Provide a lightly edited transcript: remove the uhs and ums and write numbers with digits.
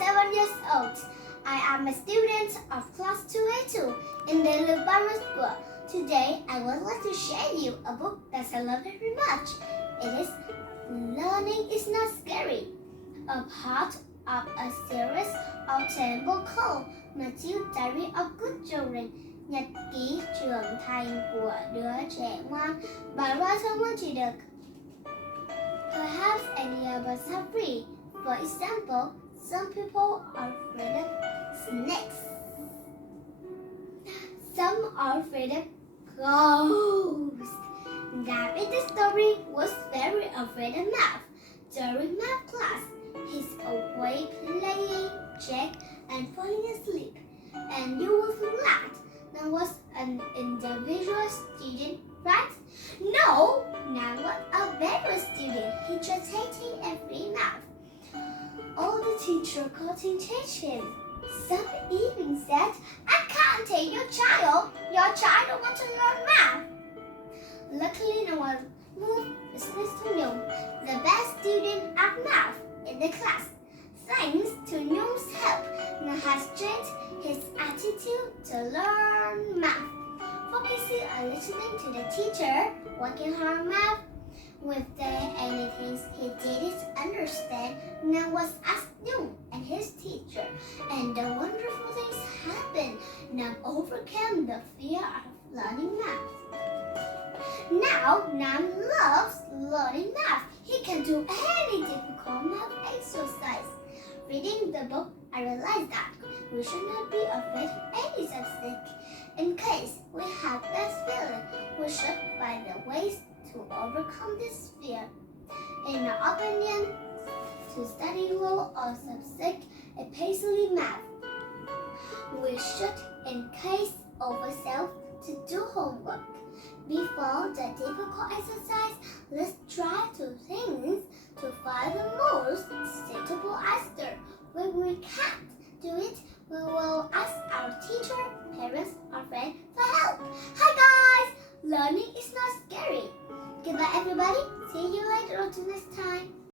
7 years old. I am a student of class 2A2 in the Primary School. Today, I would like to share you a book that I love very much. It is Learning is Not Scary, a part of a series of 10 books called Matthew Diary of Good Children, Nhật ký trưởng thành của đứa trẻ ngoan, by Rosamund Pike. Perhaps any of us are free. For example, some people are afraid of snakes. Some are afraid of ghosts. David the story was very afraid of math. During math class, he's awake playing check and falling asleep. And you will think that was an individual student, right? No, Nan was a better student. He just hated every math. All the teacher couldn't teach him. Some even said, I can't take your child. Your child don't want to learn math. Luckily, no one listened to Nhung, the best student at math in the class. Thanks to Nhung's help, Nan has changed his attitude to learn math. Focusing on listening to the teacher, working hard math. With anything he didn't understand, Nan was asked Nhung and his teacher, and the wonderful things happened. Nan overcame the fear of learning math. Now, Nan loves learning math. He can do any difficult math exercise. Reading the book, I realized that we should not be afraid of any such thing. In case we have that feeling, we should find the ways to overcome this fear. In my opinion, to study well or subject, especially math, we should encourage ourselves to do homework. Before the difficult exercise, let's try to think to find the most suitable answer. When we can't do it, we will ask our teacher, parents, or friends for help. Hi guys! Learning is not scary. Goodbye everybody. See you later until next time.